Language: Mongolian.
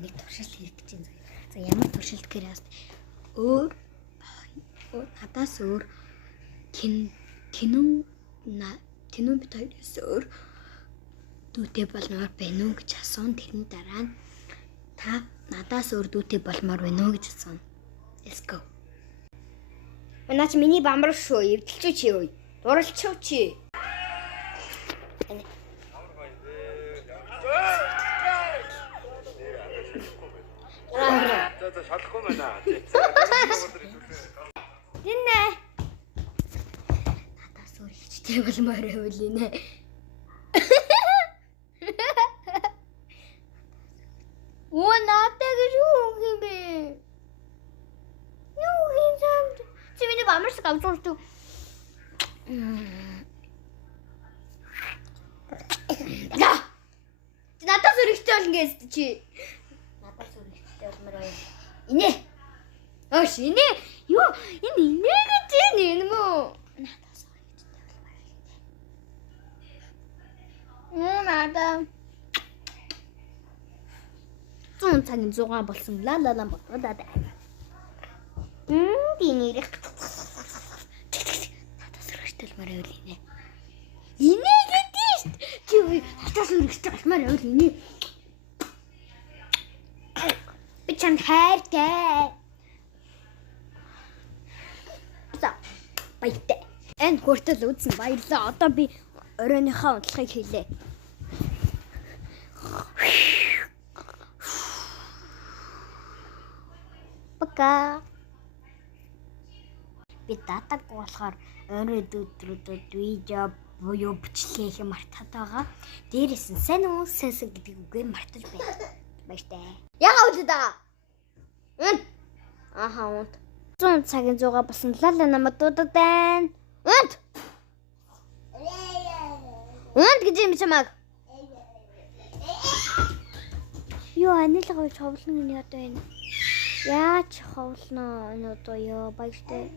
нэг туршилт хийх гэж байна. За ямар туршилт гэхээр өөр надаас өөр тэнүүн бит хоёроос өөр дүүтэй болмоор байна уу гэж асуун. Тэрний дараа нь та надаас өөр дүүтэй болмоор байна уу гэж асууна. Let's go. Наач миний бамбар шүү. Эвдэлч чи юу? Дурлчих чи. За шалахгүй байна. Гинэ. Надаас өөр ихтэй болмоор байвал инэ. Оо надад гэж юу юм бэ? Юу юм замд? Чи миний бамбар шиг авч урт. Да. Надаас өөр ихтэй болно гэж чи. Надаас өөр ихтэй болмоор байв. Инэ. Оош инэ. Юу? Энэ инэ гэж энэ мөө. Надаас өөр ихтэй болмоор байв. Надаа 100 цагийн 6 болсон. Ла болоод байна. Динэрэг. Надаас өөр ихтэй болмоор байв инэ. Инэ гэдэг шүү. Чи надаас өөр ихтэй болмоор байв инэ. Би чамд хайртай. За баяртай. Энэ хүртэл үзсэн баярлаа. Одоо би оройныхаа унтлагыг хийлээ. Пока. Би датаг болохоор орой өдрүүдэд видео буюу бичлэгээ хийх мартаад байгаа. Дээрээс нь сайн уу сэсэг гэдэг үгээр мартаж байна. Баяртай. Яга үлээ да. Аха унт. 100 цагийн 6 болсон лала намайг дуудаад байна. Унт. Унт гэж юм чамаг. Юу анилгаа ховлно энэ одоо энэ. Яаж ховлно энэ одоо ёо баяртай.